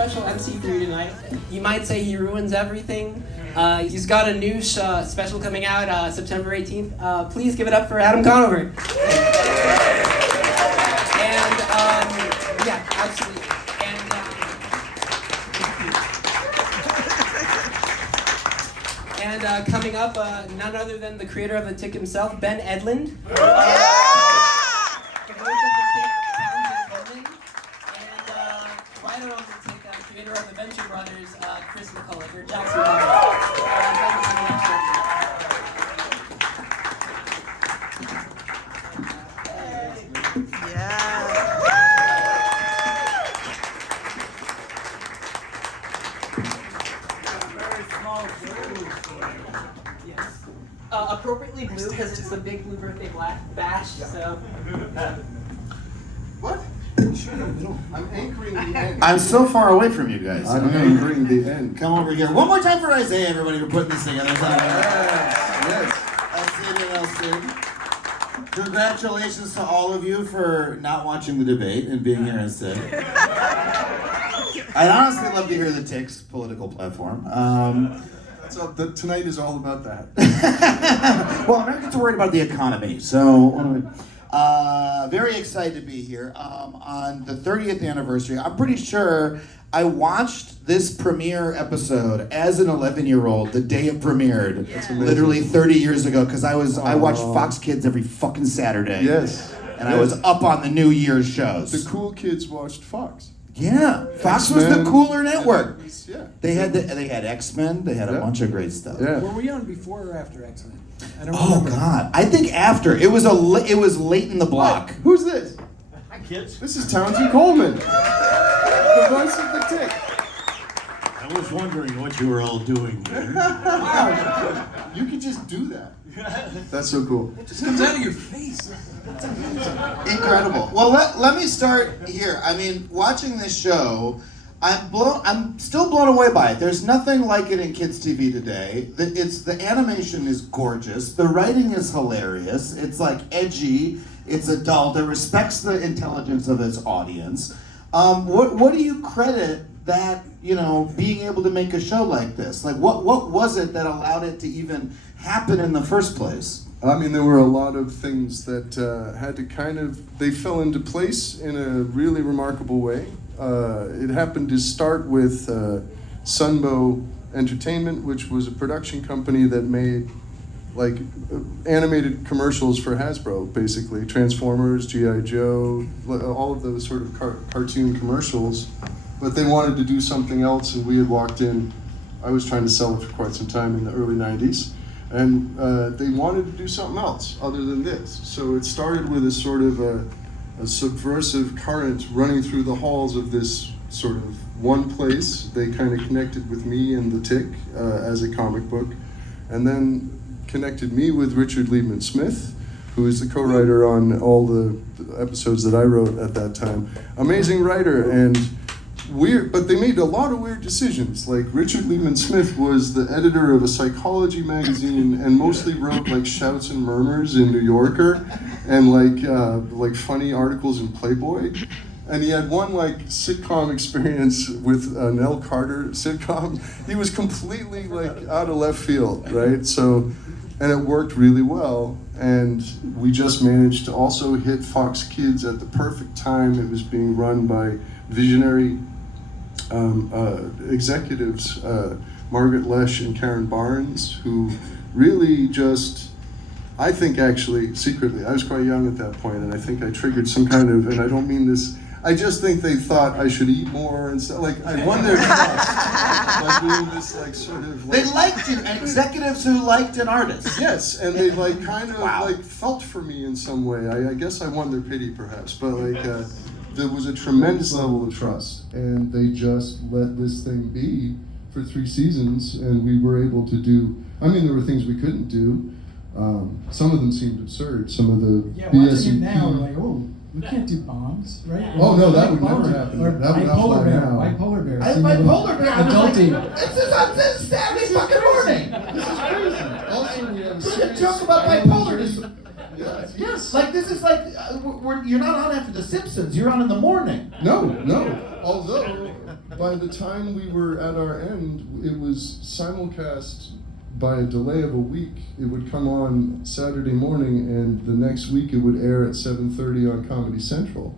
special MC for you tonight. You might say he ruins everything. He's got a new special coming out September 18th. Please give it up for Adam Conover. And yeah, absolutely. And coming up, none other than the creator of the Tick himself, Ben Edlund. The voice of the Tick, Townsend Coleman. And writer of the Tick, creator of the Venture Brothers, McCulloch, or Jackson. Appropriately blue because it's the big blue birthday bash. So. What? I'm anchoring the end. I'm so far away from you guys. I'm anchoring the end. Come over here. One more time for Isaiah, everybody, for putting this together. Yes. That's it. Congratulations to all of you for not watching the debate and being here instead. I'd honestly love to hear the Tick's political platform. So tonight is all about that. Well, Americans are worried about the economy, so very excited to be here on the 30th anniversary. I'm pretty sure I watched this premiere episode as an 11-year-old the day it premiered, literally 30 years ago, because I watched Fox Kids every fucking Saturday. Yes. And I was up on the New Year's shows. The cool kids watched Fox. Yeah, Fox was the cooler network. Yeah. They had X-Men. They had a bunch of great stuff. Yeah. Were we on before or after X-Men? I don't Oh remember. God, I think after it was late in the block. Who's this? Hi, kids. This is Townsend Coleman, the voice of the Tick. I was wondering what you were all doing here. Wow, you could just do that. That's so cool. It just comes out of your face. Incredible. Well, let me start here. I mean, watching this show, I'm still blown away by it. There's nothing like it in kids TV today. The animation is gorgeous. The writing is hilarious. It's like edgy. It's adult. It respects the intelligence of its audience. What do you credit that, being able to make a show like this? Like, what was it that allowed it to even happen in the first place? I mean, there were a lot of things that had to they fell into place in a really remarkable way. It happened to start with Sunbow Entertainment, which was a production company that made animated commercials for Hasbro, basically. Transformers, G.I. Joe, all of those sort of cartoon commercials. But they wanted to do something else, and we had walked in. I was trying to sell it for quite some time in the early 90s. And they wanted to do something else other than this. So it started with a sort of a subversive current running through the halls of this sort of one place. They kind of connected with me and the Tick as a comic book, and then connected me with Richard Liebman Smith, who is the co-writer on all the episodes that I wrote at that time. Amazing writer and weird, but they made a lot of weird decisions. Like Richard Liebman Smith was the editor of a psychology magazine and mostly wrote Shouts and Murmurs in New Yorker and like funny articles in Playboy. And he had one sitcom experience with an L. Carter sitcom. He was completely out of left field, right? So, and it worked really well. And we just managed to also hit Fox Kids at the perfect time. It was being run by visionary executives, Margaret Lesh and Karen Barnes, who really just, I think actually, secretly, I was quite young at that point, and I think I triggered some kind of, and I don't mean this, I just think they thought I should eat more and stuff. I won their trust by doing this sort of. They liked you, executives who liked an artist. Yes, and they felt for me in some way. I guess I won their pity perhaps, but there was a tremendous level of trust, and they just let this thing be for 3 seasons, and we were able to do. I mean, there were things we couldn't do. Some of them seemed absurd. Some of the watching it now, we're like, oh, we can't do bombs, right? Oh no, that would never happen. Or That would not fly now. Bipolar bear. Bipolar bear. Adulting. This is on this Saturday fucking morning. This is crazy. Also, we have Who's gonna talk about bipolar? Yes. This is you're not on after The Simpsons. You're on in the morning. No. Although by the time we were at our end, it was simulcast by a delay of a week. It would come on Saturday morning, and the next week it would air at 7:30 on Comedy Central.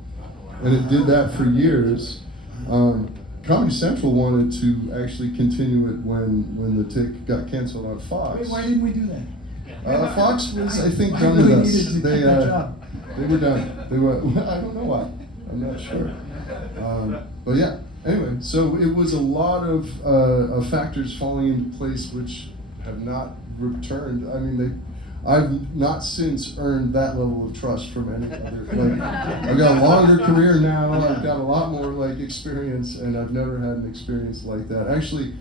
And it did that for years. Comedy Central wanted to actually continue it when the Tick got canceled on Fox. Wait, why didn't we do that? Fox was, I think, I done really with us. needed to They, keep that job. they were done. They were. I don't know why. I'm not sure. But yeah. Anyway, so it was a lot of factors falling into place which have not returned. I mean, I've not since earned that level of trust from any other. Like, I've got a longer career now. I've got a lot more experience, and I've never had an experience like that. Actually,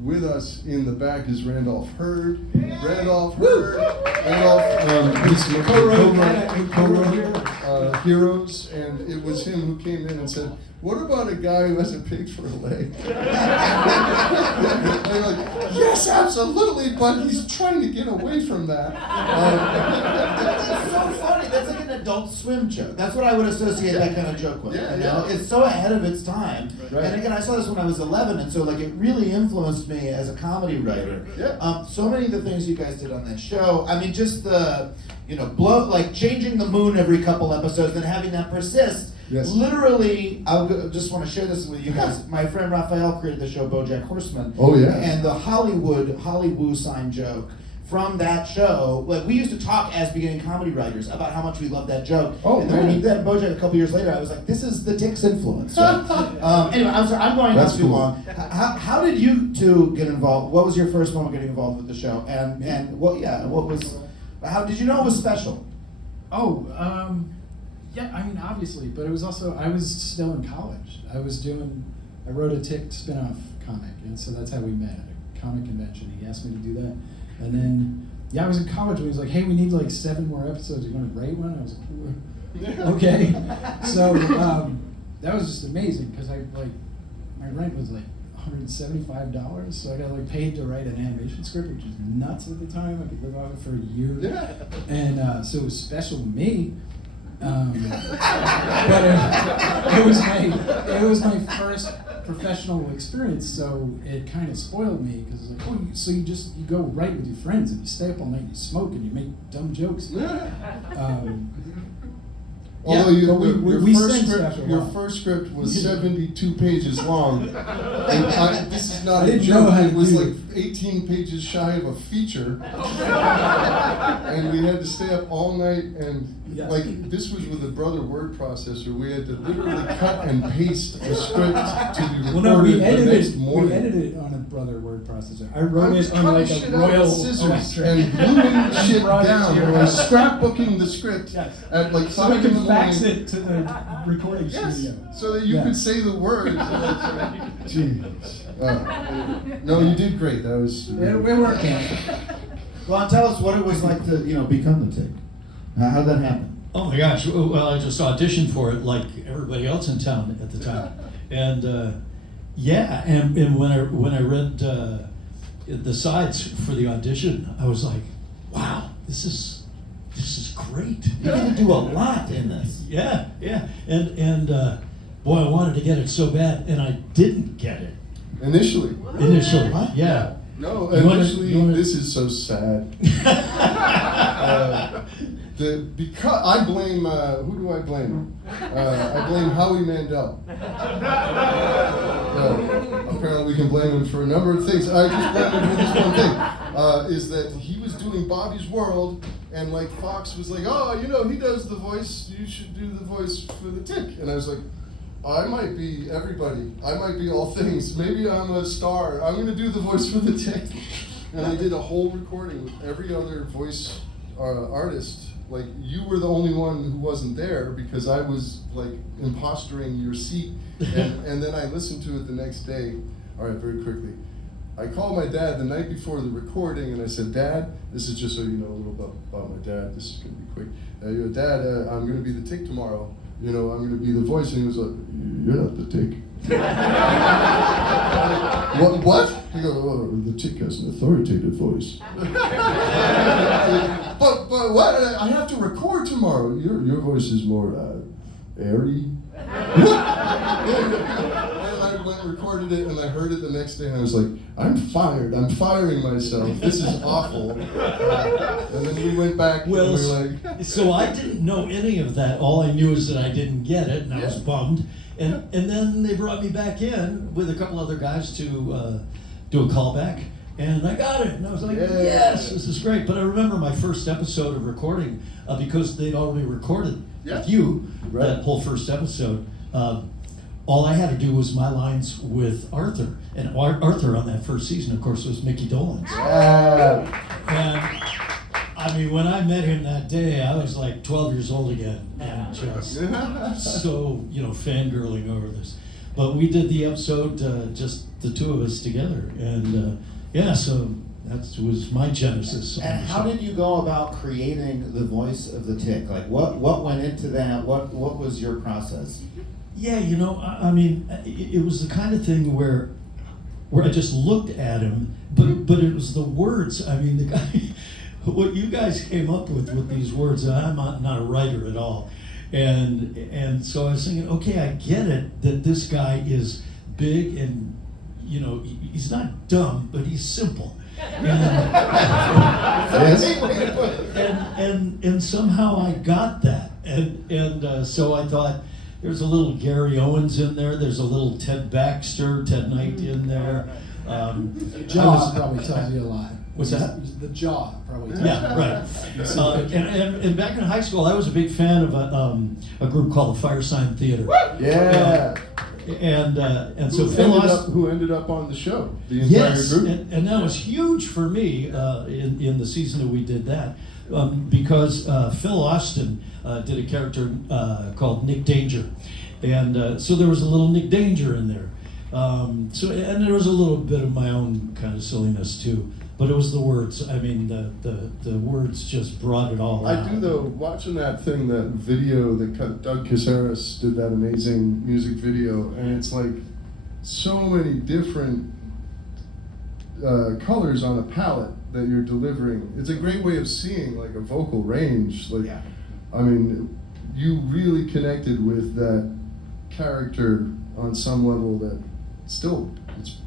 with us in the back is Randolph Hurd. Randolph Hurd. Randolph is co-wrote Heroes, and it was him who came in and said, "What about a guy who has a pig for a leg?" They're like, "Yes, absolutely, but he's trying to get away from that." It's so funny. That's like an Adult Swim joke. That's what I would associate that kind of joke with. Yeah, you know? It's so ahead of its time. Right. And again, I saw this when I was 11, and so it really influenced me as a comedy writer. Yeah. So many of the things you guys did on that show. I mean, just the changing the moon every couple episodes, and having that persist. Yes. Literally, just want to share this with you guys. My friend Raphael created the show BoJack Horseman. Oh, yeah. And the Hollywood sign joke from that show, we used to talk as beginning comedy writers about how much we loved that joke. Oh, and then when he did BoJack a couple years later, I was like, this is the Tick's influence. So, anyway, I'm sorry, I'm going on too long. How did you two get involved? What was your first moment getting involved with the show? How did you know it was special? Oh, yeah, I mean, obviously, but it was also, I was still in college. I wrote a Tick spin-off comic, and so that's how we met at a comic convention. He asked me to do that. And then, I was in college when he was like, hey, we need 7 more episodes. You want to write one? I was like, okay. So that was just amazing, because my rent was $175, so I got paid to write an animation script, which is nuts at the time. I could live off it for a year. Yeah. And so it was special to me. But it was my first professional experience, so it kind of spoiled me, because it's like, oh, so you go write with your friends and you stay up all night and you smoke and you make dumb jokes. Although your we first script was 72 pages long, and this is not I a didn't know joke. how to It was do it. 18 pages shy of a feature, and we had to stay up all night. And Yes. this was with a brother word processor. We had to literally cut and paste a script to be recorded Well, no, we the next edited morning. it on a brother word processor. I wrote it on a shit out Royal with scissors Electric. and gluing shit Brought it down. to your I was house. scrapbooking the script Yes. at So 5 we in the can morning. fax it to the recording Yes, studio. so that you Yeah. could say the words. Jeez. No, you did great. That was. We're working. Well, tell us what it was like to become the Tick. How did that happen? Oh my gosh! Well, I just auditioned for it like everybody else in town at the time, and and when I read the sides for the audition, I was like, wow, this is great. You get to do a lot in this. Yeah, and boy, I wanted to get it so bad, and I didn't get it Initially. initially. Yeah. No, You wanna- initially, you wanna- this is so sad. Because I blame, who do I blame? I blame Howie Mandel. Apparently we can blame him for a number of things. I just blame him for this one thing, is that he was doing Bobby's World, and Fox was like, oh, he does the voice, you should do the voice for the Tick. And I was like, I might be everybody. I might be all things. Maybe I'm a star. I'm going to do the voice for the Tick. And I did a whole recording with every other voice artist. You were the only one who wasn't there because I was impostoring your seat. And then I listened to it the next day. All right, very quickly. I called my dad the night before the recording, and I said, Dad, this is just so you know a little bit about my dad. This is going to be quick. Dad, I'm going to be the Tick tomorrow. I'm going to be the voice. And he was like, you're not the Tick. What? He goes, oh, the Tick has an authoritative voice. but what? I have to record tomorrow. Your voice is more airy. And I went and recorded it and I heard it the next day and I was like, I'm fired. I'm firing myself. This is awful. And then we went back and we were like... So I didn't know any of that. All I knew is that I didn't get it, and I was bummed. And then they brought me back in with a couple other guys to do a callback, and I got it. And I was like, yes, this is great. But I remember my first episode of recording, because they'd already recorded with you, that whole first episode. All I had to do was my lines with Arthur. And Arthur on that first season, of course, was Mickey Dolenz. And I mean, when I met him that day, I was like 12 years old again, and just so, fangirling over this. But we did the episode, just the two of us together, and so that was my genesis. And how did you go about creating the voice of the Tick? Like, what went into that? What was your process? Yeah, I mean, it was the kind of thing where I just looked at him, but it was the words. I mean, the guy, what you guys came up with these words, and I'm not a writer at all, and so I was thinking, okay, I get it that this guy is big and he's not dumb, but he's simple. And somehow I got that, and so I thought. There's a little Gary Owens in there. There's a little Ted Knight in there. Jaw probably tells you a lot. What's that? The jaw probably tells you. Yeah, right. And back in high school, I was a big fan of a group called the Firesign Theater. Yeah. And so Phil who ended up on the show, the entire group. And that was huge for me in the season that we did that. Because Phil Austin did a character called Nick Danger, and so there was a little Nick Danger in there. And there was a little bit of my own kind of silliness too, but it was the words. I mean, the words just brought it all out. I do though. Watching that video that Doug Caceres did, that amazing music video, and it's like so many different colors on a palette that you're delivering. It's a great way of seeing like a vocal range. I mean, you really connected with that character on some level that still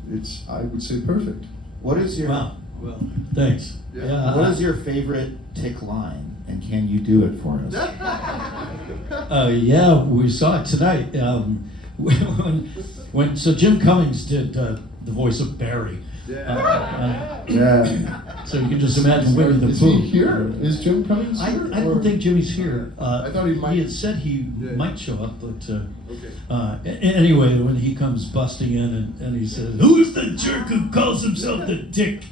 it's I would say perfect. What is your Wow. Well, thanks. What is your favorite Tick line, and can you do it for us? We saw it tonight. So Jim Cummings did the voice of Barry. So you can just imagine Winnie the Pooh. Is he here? Is Jim Cummings here? I don't think Jimmy's here. I thought he might. He had said he might show up, but anyway, when he comes busting in and he says, "Who's the jerk who calls himself the Tick?"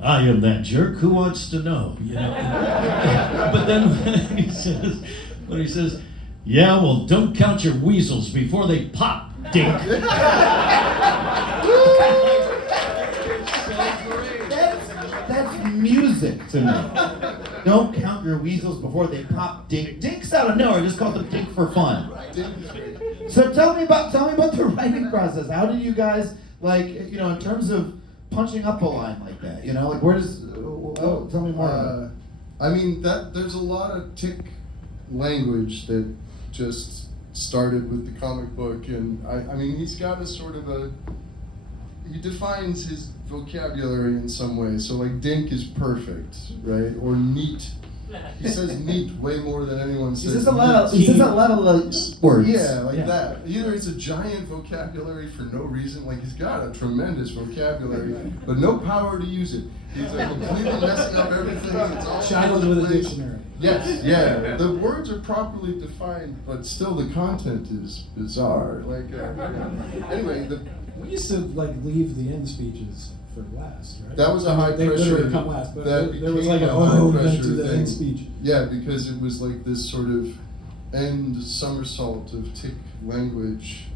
"I am that jerk. Who wants to know?" But then when he says, "Yeah, well, don't count your weasels before they pop, Dink." That's music to me. Don't count your weasels before they pop. Dink. Dink's out of nowhere. Just call them Dink for fun. So tell me about the writing process. How did you guys in terms of punching up a line like that? Where does? Tell me more about it. I mean, there's a lot of Tick language that just started with the comic book, and I mean, he's got a sort of he defines his vocabulary in some way. So like Dink is perfect, right? Or neat. He says neat way more than anyone says. He says a lot of words. Yeah, that. Either it's a giant vocabulary for no reason, like he's got a tremendous vocabulary, but no power to use it. He's completely messing up everything. It's all child with a dictionary. Yes, yeah. The words are properly defined, but still the content is bizarre. Anyway, we used to leave the end speeches for last, right? That was a high they pressure. They literally come last, but that there was a to the end speech. Yeah, because it was like this sort of end somersault of Tick language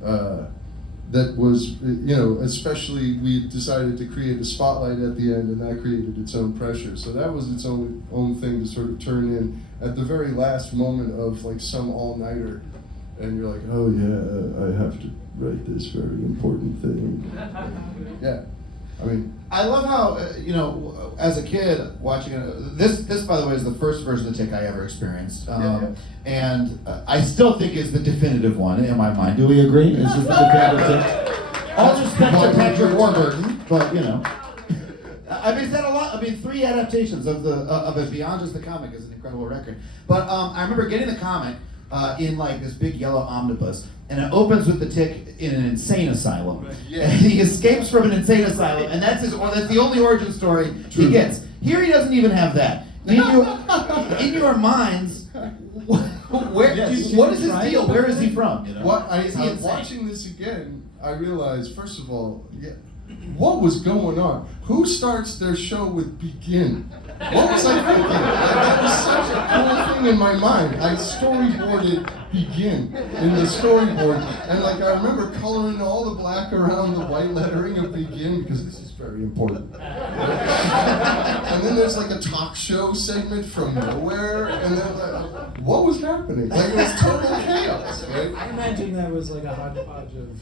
that was, especially we decided to create a spotlight at the end, and that created its own pressure. So that was its own thing to sort of turn in at the very last moment of some all-nighter, and you're like, oh yeah, I have to write this very important thing. Yeah, I mean, I love how as a kid watching it. This by the way is the first version of the Tick I ever experienced, and I still think is the definitive one in my mind. Do we agree? Is this the definitive Tick? All respect to Patrick Warburton, but you know. I mean, it's had a lot. I mean, 3 adaptations of it beyond just the comic is an incredible record. But I remember getting the comic in like this big yellow omnibus, and it opens with the Tick in an insane asylum. Yeah. And he escapes from an insane asylum, and that's the only origin story he gets. Here he doesn't even have that. In your minds, what is his deal? Where is he from? You know? Is he insane? Watching this again, I realized, first of all, what was going on? Who starts their show with begin? What was I thinking? That was such a cool thing in my mind. I storyboarded begin in the storyboard, and like I remember coloring all the black around the white lettering of begin because this is very important. And then there's like a talk show segment from nowhere, and then what was happening? Like it was total chaos, right? I imagine that was like a hodgepodge of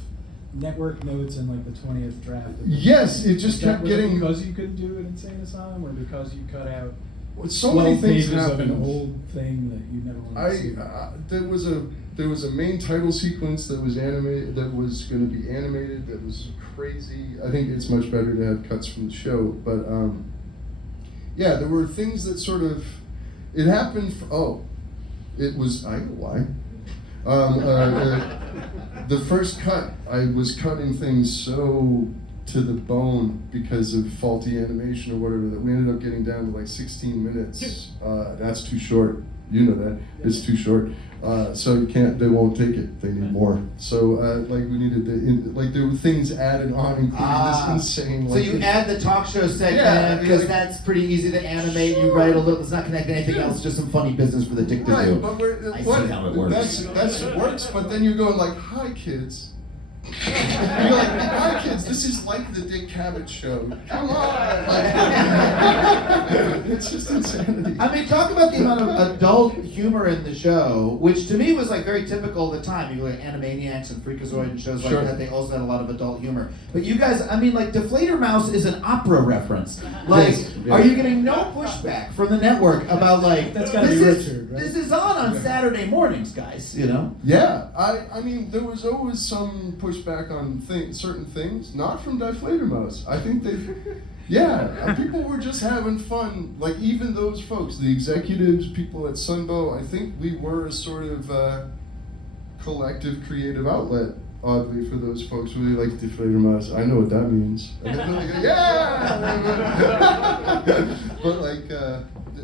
network notes in like the 20th draft. Yes, it just kept getting. Because you couldn't do it in Insane Asylum, or because you cut out So many things pages happened. of an old thing that you never wanted to see. There was a main title sequence that was animated, that was going to be animated, that was crazy. I think it's much better to have cuts from the show, but yeah, there were things that sort of, it happened. It was, I know why. The first cut, I was cutting things so to the bone because of faulty animation or whatever that we ended up getting down to like 16 minutes. That's too short. You know that. It's too short. So you can't, they won't take it. They need more. So like we needed there were things added on, including this insane. So you add the talk show segment because that's pretty easy to animate. Sure. You write a little. It's not connected to anything else. Just some funny business for the Tick to do. Right, but I see how it works. That's works. But then you're going like, "Hi, kids." You're like, "Hi, kids. This is like the Dick Cavett show. Come on!" It's just insanity. I mean, talk about the amount of adult humor in the show, which to me was like very typical of the time. You like Animaniacs and Freakazoid and shows like that. They also had a lot of adult humor. But you guys, I mean, like Deflator Mouse is an opera reference. Like, are you getting no pushback from the network about like that's gotta be Richard, right? This is on Saturday mornings, guys? You know? Yeah, I mean, there was always some pushback on certain things, not from Deflator Mouse. I think people were just having fun. Like even those folks, the executives, people at Sunbow, I think we were a sort of collective creative outlet. Oddly, for those folks who really like Deflator Mouse, I know what that means. And then they go, yeah. But like.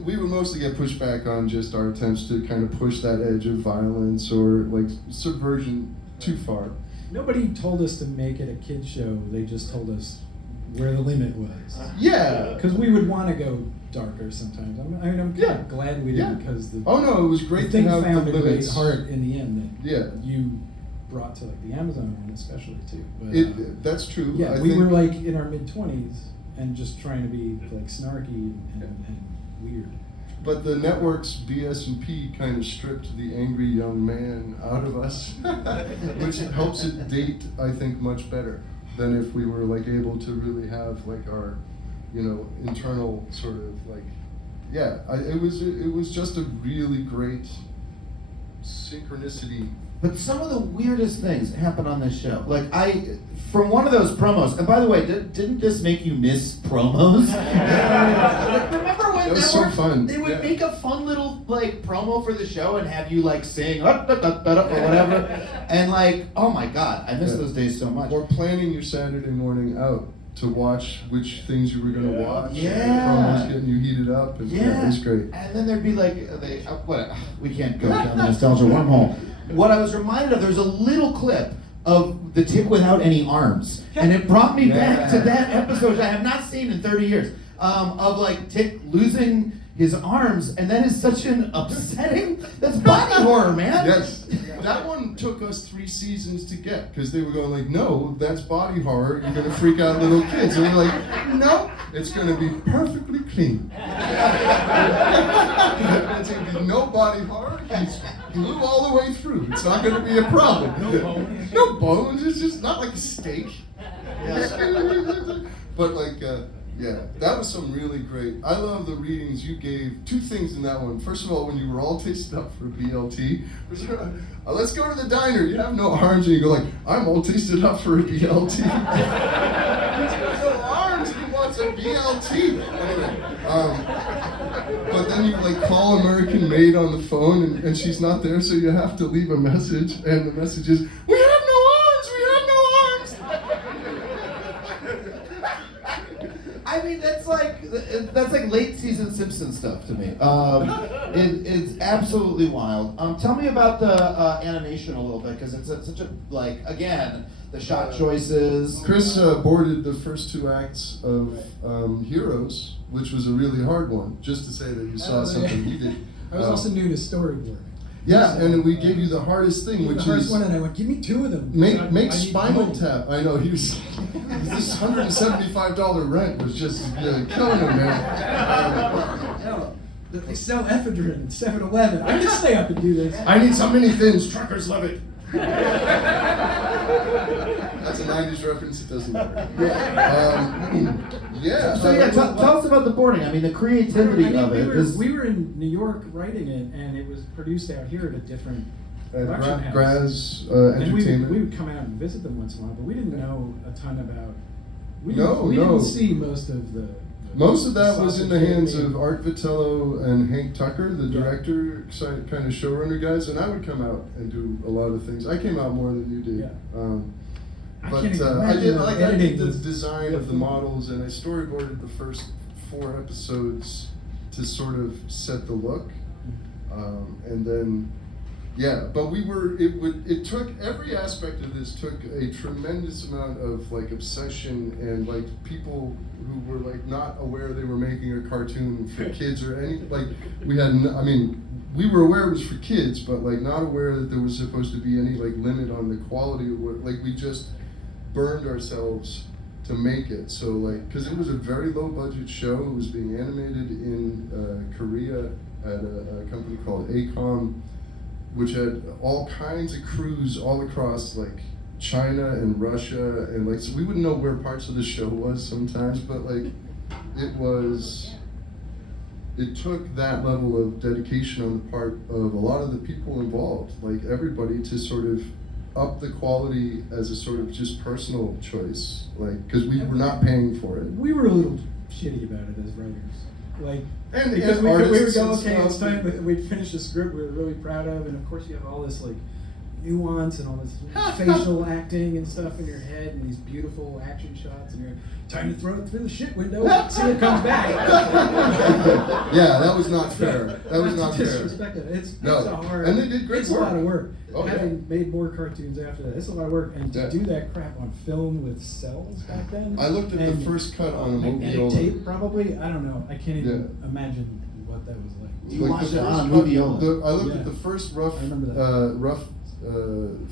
We would mostly get pushed back on just our attempts to kind of push that edge of violence or like subversion too far. Nobody told us to make it a kid show. They just told us where the limit was. Yeah. Because we would want to go darker sometimes. I'm kind of glad we did because the it was great thing to have found the a great limits. heart in the end that you brought to like the Amazon one especially too. But, that's true. Yeah, I we think were like in our mid-20s and just trying to be like snarky and weird. But the network's BS&P kind of stripped the angry young man out of us, which helps it date, I think, much better than if we were like able to really have like our, internal sort of like, it was just a really great synchronicity. But some of the weirdest things happen on this show. Like from one of those promos, and by the way, didn't this make you miss promos? Remember when that was so fun. They would make a fun little like promo for the show and have you like sing or whatever, and like, oh my god, I miss those days so much. Or planning your Saturday morning out to watch which things you were going to watch. Yeah. Promos getting you heated up. And, it was great. And then thered be like, we can't go down the nostalgia wormhole. What I was reminded of, there was a little clip of the Tick without any arms. And it brought me back to that episode, which I have not seen in 30 years, of like Tick losing his arms. And that is such an upsetting, that's body horror, man. Yes. That one took us 3 seasons to get, because they were going like, no, that's body horror, you're going to freak out little kids. And we're like, no, it's going to be perfectly clean. It's going to be no body horror, he's glue all the way through. It's not going to be a problem. No bones, it's just not like a steak. But like, Yeah, that was some really great. I love the readings you gave. Two things in that one. First of all, when you were all tasted up for a BLT, let's go to the diner. You have no arms, and you go like, I'm all tasted up for a BLT. He's got no arms. He wants a BLT. Anyway, but then you like call American Maid on the phone, and she's not there, so you have to leave a message, and the message is, we have no arms. We have no arms. I mean, that's like late season Simpsons stuff to me. It's absolutely wild. Tell me about the animation a little bit, because it's such a, like, again, the shot choices. Chris boarded the first 2 acts of Heroes, which was a really hard one. Just to say that you saw something he did. I was also new to storyboarding. Yeah, and we gave you the hardest thing, which the hardest is one, and I went, give me 2 of them. make Spinal Tap. I know he was. This $175 rent was just killing him, man. Hell, they sell ephedrine at 7-Eleven. I can stay up and do this. I need so many things. Truckers love it. That's a '90s reference. It doesn't matter. Yeah. So yeah, tell us about the boarding. I mean, the creativity of it. We were in New York writing it, and it was produced out here at a different production house. Graz And Entertainment. we would come out and visit them once in a while, but we didn't know a ton about. We No. didn't see most of the. Most of that was in the hands sausage of Art Vitello and Hank Tucker, the director, kind of showrunner guys, and I would come out and do a lot of things. I came out more than you did. Yeah. I But can't even I imagine did the the editing. design of the models, and I storyboarded the first 4 episodes to sort of set the look, and then. Yeah, but it took, every aspect of this took a tremendous amount of like obsession and like people who were like not aware they were making a cartoon for kids or any, like we were aware it was for kids, but like not aware that there was supposed to be any like limit on the quality of what, like we just burned ourselves to make it. So like, cause it was a very low budget show. It was being animated in Korea at a company called ACOM, which had all kinds of crews all across like China and Russia, and like, so we wouldn't know where parts of the show was sometimes, but like it took that level of dedication on the part of a lot of the people involved, like everybody, to sort of up the quality as a sort of just personal choice, like, because we were not paying for it. We were a little shitty about it as writers. Like, And because we would go, okay, and it's stuff. time, we'd finish a script we were really proud of, and of course you have all this like nuance and all this facial acting and stuff in your head, and these beautiful action shots, and you're time to throw it through the shit window, see it comes back. Yeah, that was not fair. That was not fair. Disrespect it. It's No, a hard. and they did great It's work. a lot of work. Oh, yeah. Having made more cartoons after that, it's a lot of work, and to Yeah. do that crap on film with cells back then. I looked at the and first cut on a magnetic moviola. tape, probably. I don't know. I can't even Yeah. imagine what that was like. You Like watched the it first on a cut- moviola. I looked Yeah. at the first rough, I remember that.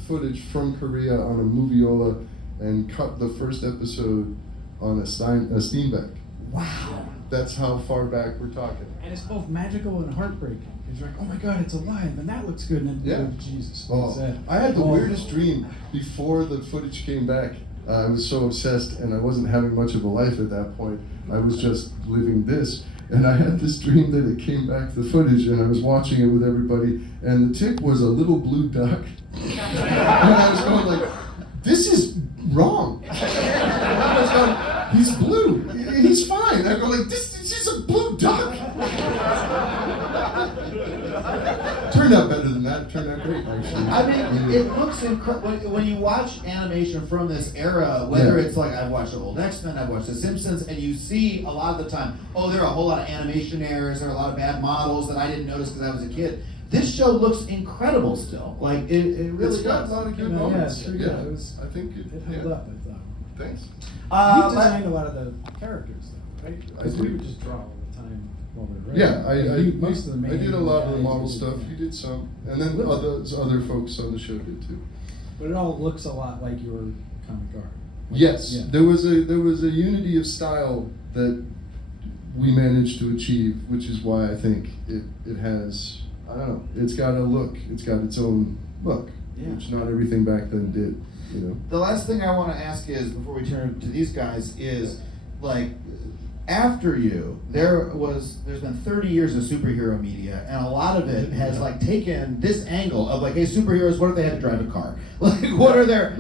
footage from Korea on a moviola and cut the first episode on a Steenbeck. Wow. That's how far back we're talking. And it's both magical and heartbreaking. It's like, oh my god, it's alive, and that looks good, and then, Yeah. oh, Jesus. Oh, what's that? I had the Oh. weirdest dream before the footage came back. I was so obsessed, and I wasn't having much of a life at that point. I was just living this. And I had this dream that it came back, the footage, and I was watching it with everybody, and the tick was a little blue duck. And I was going like, this is wrong. I was going, he's blue, he's fine. I go like, this is a blue duck. Turned out better than that. It turned out great, actually. I mean, it looks incredible when you watch animation from this era. Whether Yeah. it's like I've watched the old X-Men, I've watched The Simpsons, and you see a lot of the time, oh, there are a whole lot of animation errors, there are a lot of bad models that I didn't notice because I was a kid. This show looks incredible still. Like it really It's got does. a lot of good Yeah, moments. it's pretty good. It was- I think It held up, I thought. Thanks. You designed a lot of the characters, though, right? Because we did. would just draw all the time while we were writing. Yeah, Most of the main I did a lot of the guys model did, stuff. yeah. You did some, and then other folks on the show did too. But it all looks a lot like your comic art. Like, Yes, yeah. there was a unity of style that we managed to achieve, which is why I think it has, I don't know, it's got a look, it's got its own look, Yeah. which not everything back then did, you know. The last thing I want to ask is, before we turn to these guys, is like, after you, there's been 30 years of superhero media, and a lot of it has like taken this angle of like, hey, superheroes, what if they had to drive a car? Like, what are their,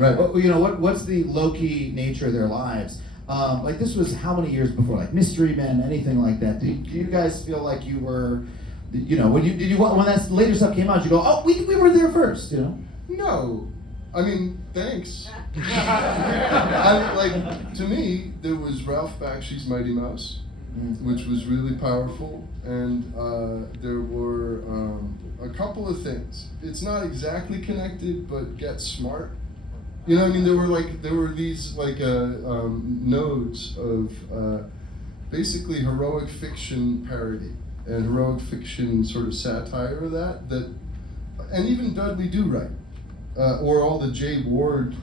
what's the low-key nature of their lives? Like, this was how many years before, like Mystery Men, anything like that? Do you guys feel like you were, when that later stuff came out, you go, oh, we were there first, No, I mean, thanks. To me, there was Ralph Bakshi's Mighty Mouse, which was really powerful, and there were a couple of things. It's not exactly connected, but Get Smart. There were these nodes of basically heroic fiction parody and heroic fiction sort of satire of that, and even Dudley Do-Right. Or all the Jay Ward,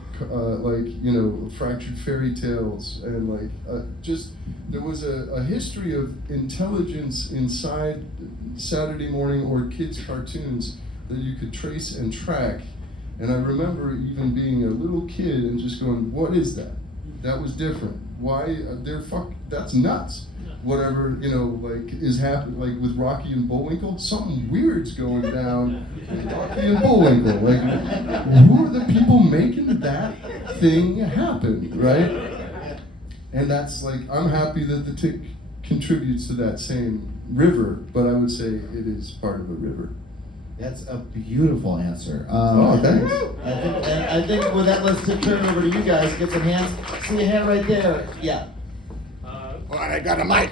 fractured fairy tales, and there was a history of intelligence inside Saturday morning or kids' cartoons that you could trace and track. And I remember even being a little kid and just going, what is that? That was different. Why? That's nuts. Whatever, is happening, like with Rocky and Bullwinkle, something weird's going down with Rocky and Bullwinkle. Like, who are the people making that thing happen, right? And that's I'm happy that the Tick contributes to that same river, but I would say it is part of a river. That's a beautiful answer. Thanks. I think with that, let's turn it over to you guys. Get some hands. See a hand right there. Yeah. I got a mic.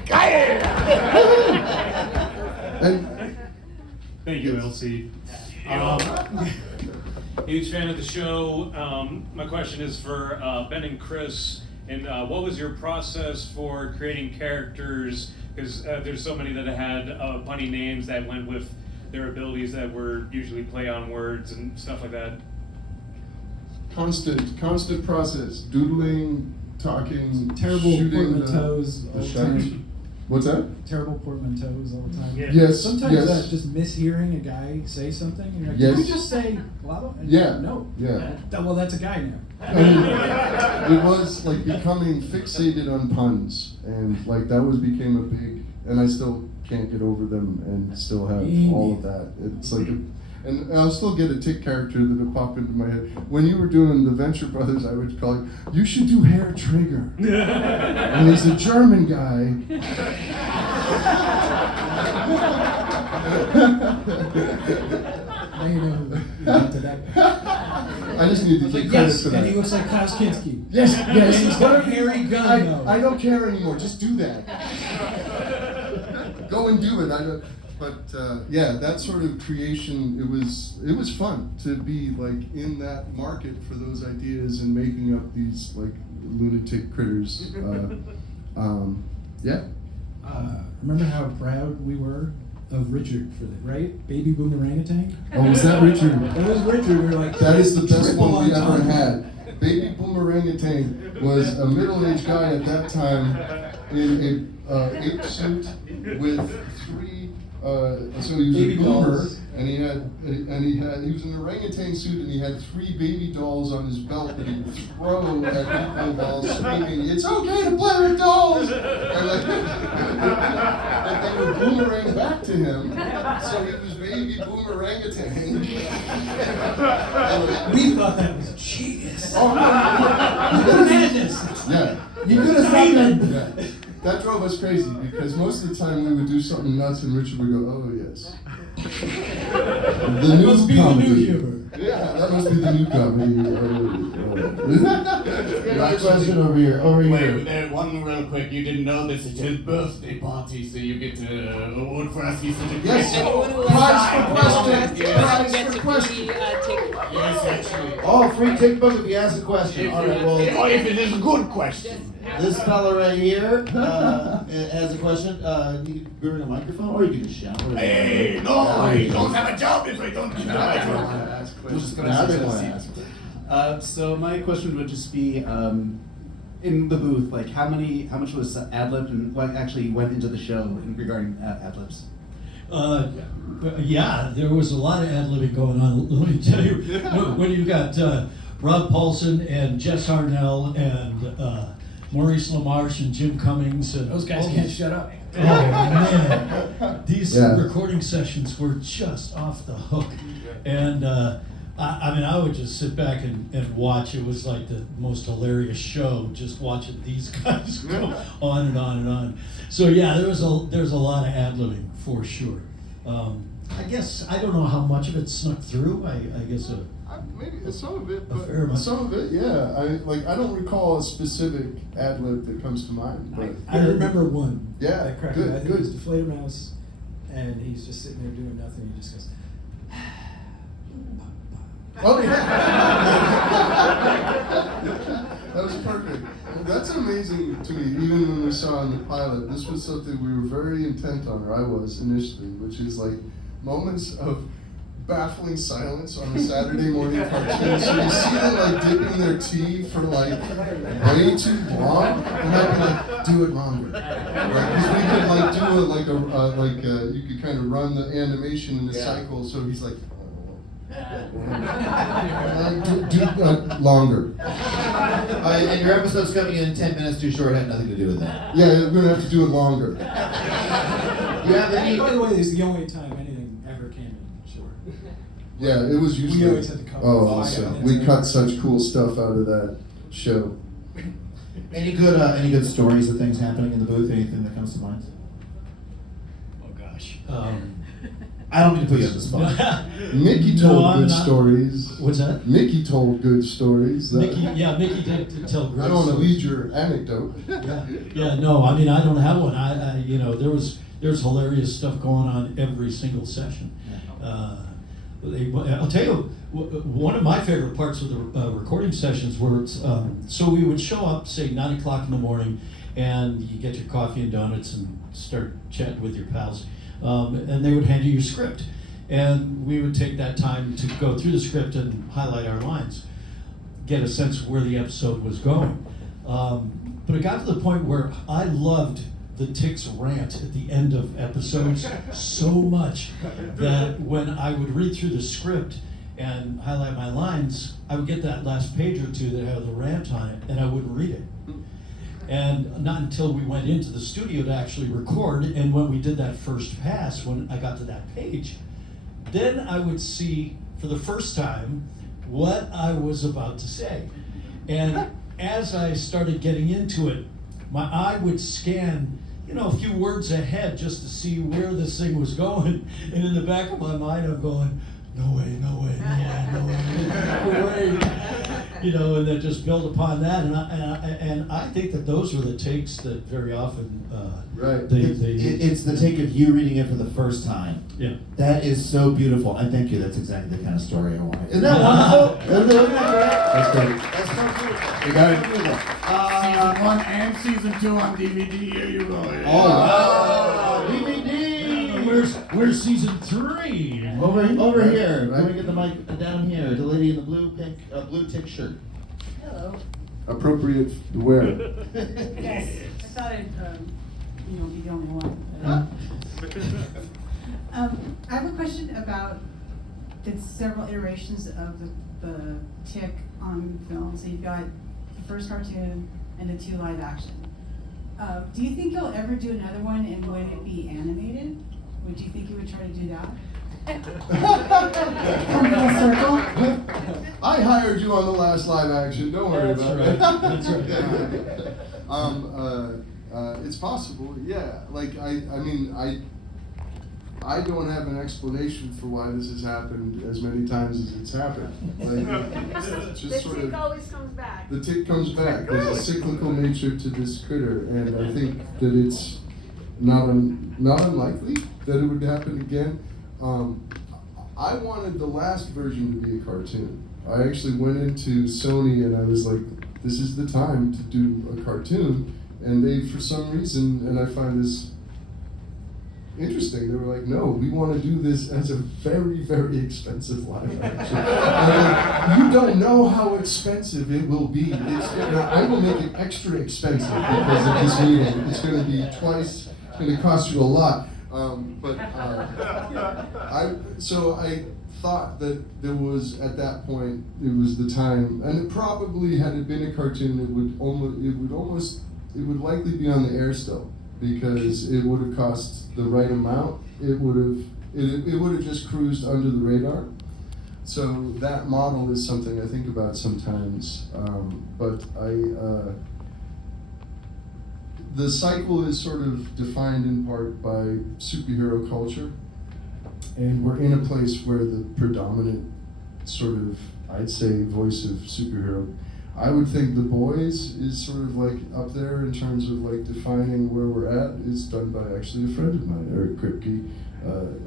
Thank you, LC. Huge fan of the show. My question is for Ben and Chris. And what was your process for creating characters? Because there's so many that had funny names that went with their abilities that were usually play on words and stuff like that. Constant process. Doodling, talking, Terrible shooting portmanteaus all the shots. time. What's that? Terrible portmanteaus all the time. Yeah. Yes. Sometimes yes. Just mishearing a guy say something, and you're like, Yes. did we just say lava? And Yeah. No. Yeah. Well, that's a guy now. It was becoming fixated on puns, and that became a big, and I still can't get over them, and still have all of that. It's and I'll still get a Tick character that'll pop into my head. When you were doing the Venture Brothers, I would call it, you should do Herr Trigger. And he's a German guy. Now you know who got to that. I just need to take credit Yes, for that. and he looks like Klaus Kinski. Yes, yes. He's got a hairy gun, though. I don't care anymore. Just do that. Go and do it. That sort of creation. It was fun to be in that market for those ideas and making up these lunatic critters. Remember how proud we were of Richard for that, right? Baby boom orangutan. Oh, was that Richard? That was Richard. We were like, That is the best triple one we ever entendre. had. Baby Boom Orangutan was a middle-aged guy at that time in a ape suit with three. So he was Baby a boomer, dolls. and he was in an orangutan suit, and he had 3 baby dolls on his belt that he would throw at people while screaming, "It's okay to play with dolls!" And but they would boomerang back to him, so he was Baby Boom Orangutan. We thought that was genius. Oh, no. Madness. Yeah. You could have seen that. Yeah. That drove us crazy because most of the time we would do something nuts and Richard would go, "Oh yes." The new Must be comedy. the new humor. Yeah, that must be the new comedy. Another question over here. Wait, one real quick. You didn't know this is his birthday party, so you get to award for asking such a Yes. great Prize for question. Yes, actually. Oh, free Tick book if you ask a question. All right, well, Or if it is a good question. this fella right here has a question. You bring a microphone, or you can just shout. whatever. Hey, no, I don't have a job if I don't give a microphone. So my question would just be, in the booth, how much was ad-libbed and what actually went into the show regarding ad-libs? Yeah, there was a lot of ad-libbing going on. Let me tell you, when you got Rob Paulson and Jess Harnell and Maurice LaMarche and Jim Cummings. And Those guys all can't these- shut up. Oh man, these Yeah. recording sessions were just off the hook, and I mean, I would just sit back and watch. It was like the most hilarious show, just watching these guys go on and on and on. So yeah, there's a lot of ad-libbing for sure. I guess I don't know how much of it snuck through. I guess Maybe some of it, A fair amount. but some of it, yeah. I don't recall a specific ad lib that comes to mind, but I remember one. Yeah, That cracked good, me. I think good. it was Deflator Mouse, and he's just sitting there doing nothing. He just goes, oh yeah, that was perfect. Well, that's amazing to me. Even when we saw in the pilot, this was something we were very intent on, or I was initially, which is like moments of baffling silence on a Saturday morning cartoon. So you see them like dipping their tea for like way too long, and I'd be like, do it longer, because we could like do you could kind of run the animation in the cycle. So he's like, longer. And your episode's coming in 10 minutes too short. Had nothing to do with that. Yeah, we're gonna have to do it longer. You have any? by the way, this is the only time anything ever came in short. Yeah, it was usually. We always had to cover Oh, 5 so minutes. we cut such cool stuff out of that show. Any good stories of things happening in the booth? Anything that comes to mind? oh gosh. I don't mean to put you on the spot. Mickey No, told I'm good not- stories. What's that? Mickey told good stories. Mickey did tell great I don't want to stories. lead your anecdote. Yeah, no, I mean, I don't have one. I there's hilarious stuff going on every single session. I'll tell you, one of my favorite parts of the recording sessions were, so we would show up, say 9 o'clock in the morning, and you get your coffee and donuts and start chatting with your pals, and they would hand you your script. And we would take that time to go through the script and highlight our lines, get a sense of where the episode was going. But it got to the point where I loved the Tick's rant at the end of episodes so much that when I would read through the script and highlight my lines, I would get that last page or two that had the rant on it, and I wouldn't read it. And not until we went into the studio to actually record, and when we did that first pass, when I got to that page, then I would see for the first time what I was about to say. And as I started getting into it, my eye would scan, a few words ahead just to see where this thing was going. And in the back of my mind, I'm going, no way, no way, no way, no way, no way. And then just build upon that. And I think that those are the takes that very often, Right. It's the take of you reading it for the first time. Yeah. That is so beautiful. And thank you. That's exactly the kind of story I wanted. Isn't that wonderful? Isn't that great? That's great. That's so beautiful. You got it. Beautiful. Season 1 and Season 2 on DVD. Here you go. Oh, wow. DVD. Where's season 3? Over here. Right. Let me get the mic down here. The lady in the blue tick shirt. Hello. Appropriate wear. Yes. I thought I'd, be the only one. I have a question about the several iterations of the Tick on film. So you've got the first cartoon and the 2 live action. Do you think you'll ever do another one, and would it be animated? Would you think you would try to do that? Come full circle. I hired you on the last live action. Don't worry That's about right. it. That's right. It's possible. Yeah. I don't have an explanation for why this has happened as many times as it's happened. It's just The sort tick of, always comes back. the tick comes back. There's a cyclical nature to this critter, and I think that it's not unlikely that it would happen again. I wanted the last version to be a cartoon. I actually went into Sony and I was like, this is the time to do a cartoon. And they, for some reason, and I find this interesting, they were like, no, we want to do this as a very, very expensive live action. And you don't know how expensive it will be. I will make it extra expensive because of this meeting. It's going to be twice, it's going to cost you a lot. I thought that there was, at that point, it was the time, and it probably, had it been a cartoon, it would likely be on the air still, because it would have cost the right amount. It would have just cruised under the radar. So that model is something I think about sometimes, but the cycle is sort of defined in part by superhero culture, and we're in a place where the predominant sort of, I'd say, voice of superhero, I would think The Boys is sort of like up there in terms of like defining where we're at. It's done by actually a friend of mine, Eric Kripke.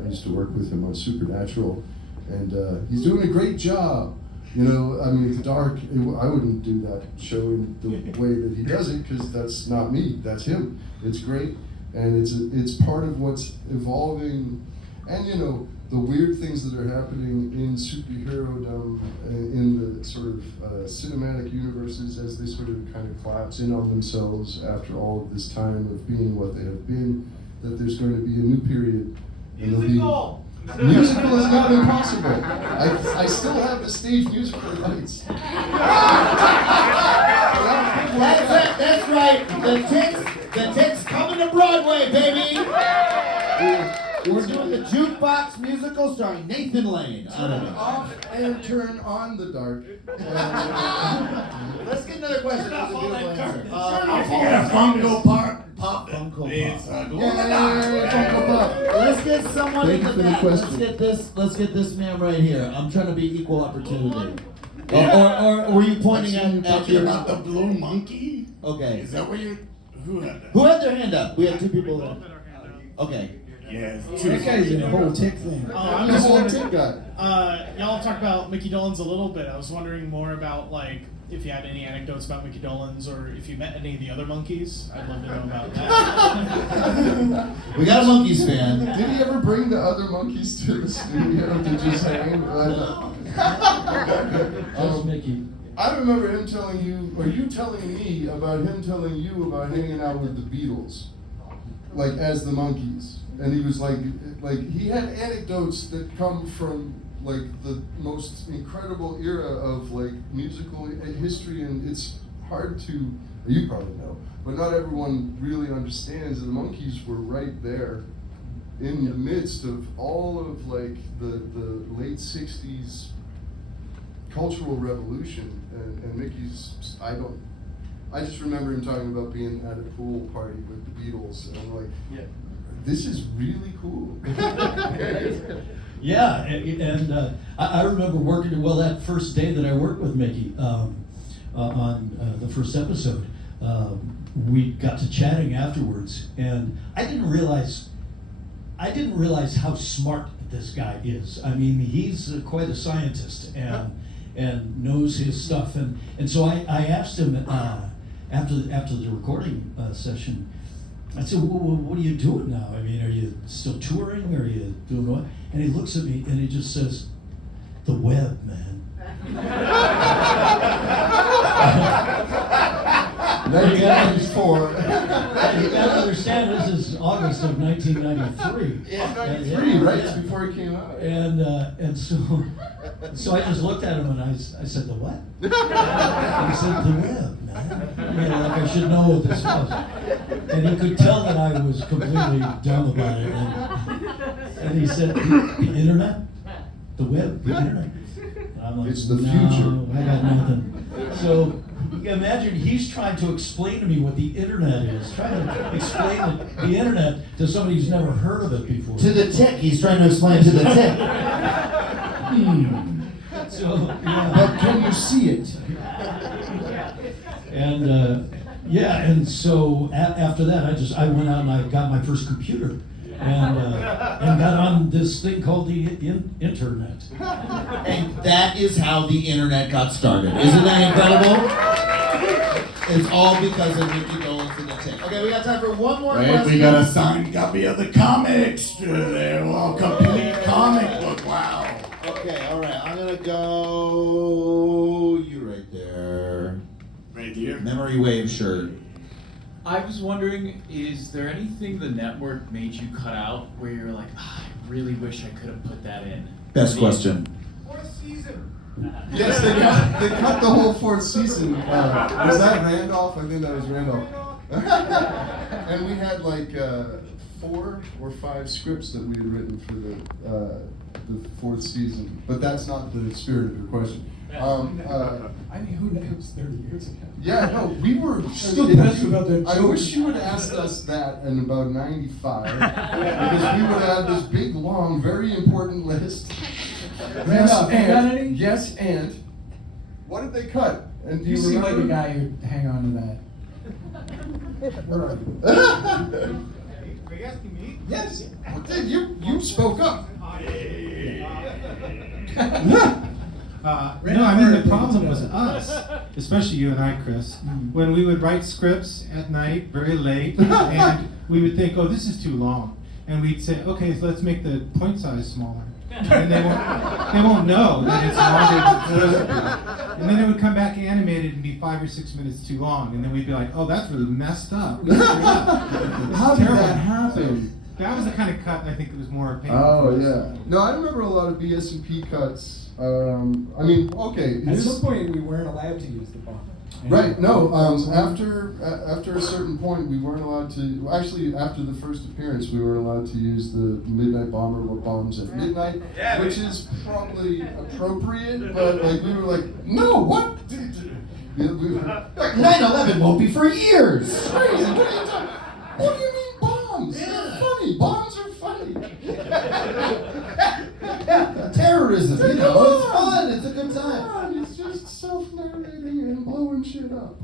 I used to work with him on Supernatural, and he's doing a great job. You know, I mean, The Dark, I wouldn't do that show in the way that he does it, because that's not me, that's him. It's great, and it's part of what's evolving, and you know, the weird things that are happening in superherodom, in the sort of cinematic universes as they sort of kind of collapse in on themselves after all of this time of being what they have been, that there's going to be a new period. Musical! Musical is not impossible. I still have the stage musical rights. That's right. The Tick's coming to Broadway, baby. We're doing the jukebox musical starring Nathan Lane. Turn off and turn on the dark. Let's get another question. That was a beautiful answer. Funko Pop. Funko It's Pop. a Funko Pop. Let's get someone Thank in you the for the back. question. Let's get this man right here. I'm trying to be equal opportunity. Or were you pointing at Talking your? about the blue monkey? Okay. Is that what you're? Who had that? Who had their hand up? We have two people there. Okay. Yes. That guy's in a whole tick thing. I'm The just whole wondering, Tick guy. y'all talked about Mickey Dolenz a little bit. I was wondering more about, like, if you had any anecdotes about Mickey Dolenz, or if you met any of the other monkeys. I'd love to know about that. We got a Monkeys fan. Did he ever bring the other monkeys to the studio to just hang? Just Mickey. I remember him telling you, or you telling me about him telling you about hanging out with the Beatles, like as the monkeys. And he was like he had anecdotes that come from like the most incredible era of like musical history, and it's hard to, you probably know, but not everyone really understands that the monkeys were right there in the midst of all of like the late 60s cultural revolution, and Mickey's, I just remember him talking about being at a pool party with the Beatles, and I'm like, yeah, this is really cool. Yeah, and I remember working, well, that first day that I worked with Mickey on the first episode, we got to chatting afterwards, and I didn't realize how smart this guy is. I mean, he's quite a scientist and knows his stuff, and so I asked him after the recording session, I said, well, what are you doing now? I mean, are you still touring? Are you doing what? And he looks at me and he just says, the web, man. 1994. You gotta understand, this is August of 1993. Yeah, 93, right? It's before he came out. And so I just looked at him and I said, the what? And he said, the web, man. You know, like I should know what this was. And he could tell that I was completely dumb about it. And he said, the internet? The web? The internet? And I'm like, It's the no, future. I got nothing. So imagine he's trying to explain to me what the internet is, trying to explain the internet to somebody who's never heard of it before. To the Tick, he's trying to explain to the Tick. So, yeah. But can you see it? And and so after that, I went out and I got my first computer and got on this thing called the internet. And that is how the internet got started. Isn't that incredible? It's all because of Mickey Dolenz and the Tick. Okay, we got time for one more Right, question. we got a signed copy of the comics there. Well, complete comic book. Wow. Okay, all right. I'm gonna go you right there. Right here. Memory wave shirt. I was wondering, is there anything the network made you cut out where you're like, I really wish I could have put that in? Best question. Yes, they cut the whole fourth season. Was that Randolph? I think that was Randolph. And we had like 4 or 5 scripts that we had written for the fourth season. But that's not the spirit of your question. I mean, who knows 30 years ago? Yeah, no, we were Still best about that I joke. wish you would have asked us that in about 95, because we would have this big, long, very important list. Randolph, you got any? Yes, and what did they cut? And do You you seem like remember? a guy who'd hang on to that. Where are you? Are you asking me? Yes. Well, Dave, you spoke up. No, I mean the problem was us, especially you and I, Chris, when we would write scripts at night, very late, and we would think, oh, this is too long, and we'd say, okay, so let's make the point size smaller, and they won't know that it's longer than it should be. And then it would come back animated and be 5 or 6 minutes too long, and then we'd be like, oh, that's really messed up. We screwed up. How did that happen? That was the kind of cut I think that was more painful. Oh for us. yeah. No, I remember a lot of BS&P cuts. I mean, okay. At some point, we weren't allowed to use the bomb. Right. No. After a certain point, we weren't allowed to. Well, actually, after the first appearance, we weren't allowed to use the Midnight Bomber or bombs at midnight, which is probably appropriate. But like, we were like, no, what? We were, 9/11 won't be for years. It's crazy. What are you talking? What do you mean bombs? They're funny. Bombs are funny. Terrorism, you know, it's fun. It's a good time. It's just self-narrating and blowing shit up.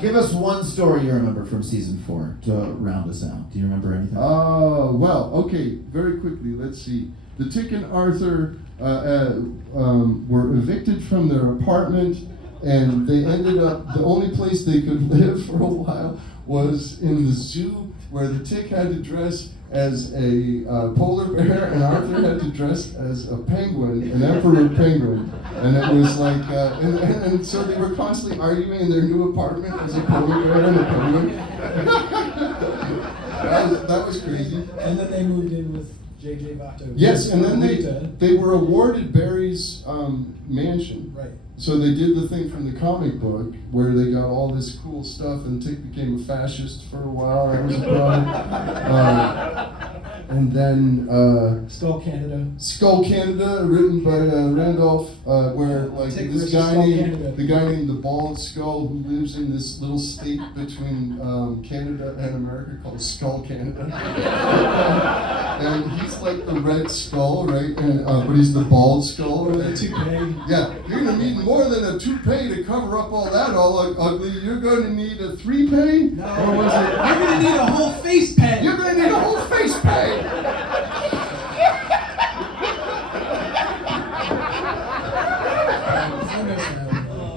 Give us one story you remember from season 4 to round us out. Do you remember anything? Oh, well, okay, very quickly, let's see. The Tick and Arthur were evicted from their apartment, and they ended up, the only place they could live for a while was in the zoo, where the Tick had to dress as a polar bear, and Arthur had to dress as a penguin, an emperor penguin. And it was like, and so they were constantly arguing in their new apartment as a polar bear and a penguin. that was crazy. And then they moved in with J.J. Vato. Yes, and then Rita. they were awarded Barry's mansion. Right. So they did the thing from the comic book where they got all this cool stuff, and Tick became a fascist for a while. That was a problem. And then Skull Canada. Skull Canada, written by Randolph, where like Tick this versus guy Skull named Canada. the guy named the Bald Skull, who lives in this little state between Canada and America called Skull Canada. And he's like the Red Skull, right? And but he's the Bald Skull. Or the toupee. Yeah, you're gonna need more than a toupee to cover up all that ugly. You're going to need a 3-pay? No. Or was it? You're gonna need a whole face paint. You're gonna need a whole face paint.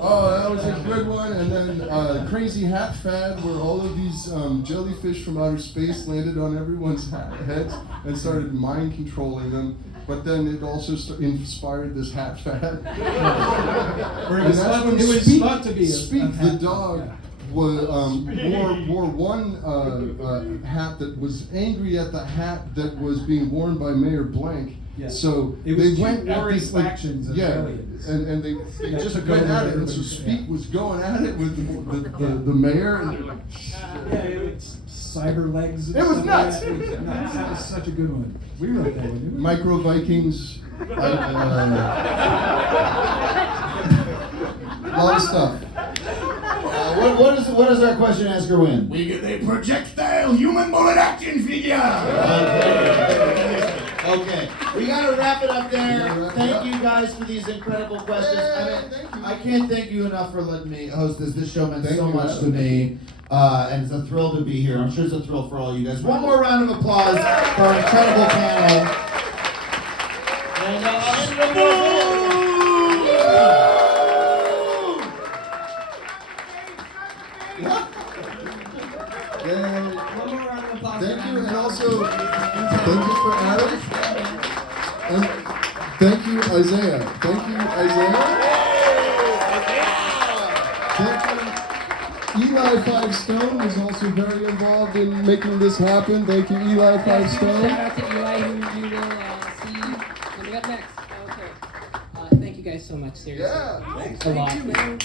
Oh, that was a good one. And then Crazy Hat Fad, where all of these jellyfish from outer space landed on everyone's heads and started mind controlling them. But then it also inspired this hat fad. Or it And was that's thought- when it was Speak, thought to be a Speak hat the fad, dog yeah. wore one hat that was angry at the hat that was being worn by Mayor Blank. Yeah. So It was they went at warring this like, factions of yeah, aliens. and they That just took went over at it, and so everybody. Speak was going at it with the mayor, and they're like, Yeah, it's cyber legs. and It was stuff nuts. Like that. It was nuts. That was such a good one. We wrote that one, didn't we? Micro Vikings, a lot of stuff. What does our question asker win? We get a projectile human bullet action figure. Okay, we gotta wrap it up there. Wrap it Thank up. you guys for these incredible questions. Thank you. I can't thank you enough for letting me host this. This show meant Thank so you, much to Adam. me, and it's a thrill to be here. I'm sure it's a thrill for all you guys. One more round of applause for our incredible panel. And I'll end it over with One more round of applause. Thank for you, Adam and also Conover. thank you for Adam. And thank you, Isaiah. Thank you, Isaiah. Thank you. Eli 5 Stone was also very involved in making this happen. Thank you, Eli 5 Stone. Shout out to Eli, who you will see coming up next. you guys so much, seriously. Yeah. A lot. Thank you, man.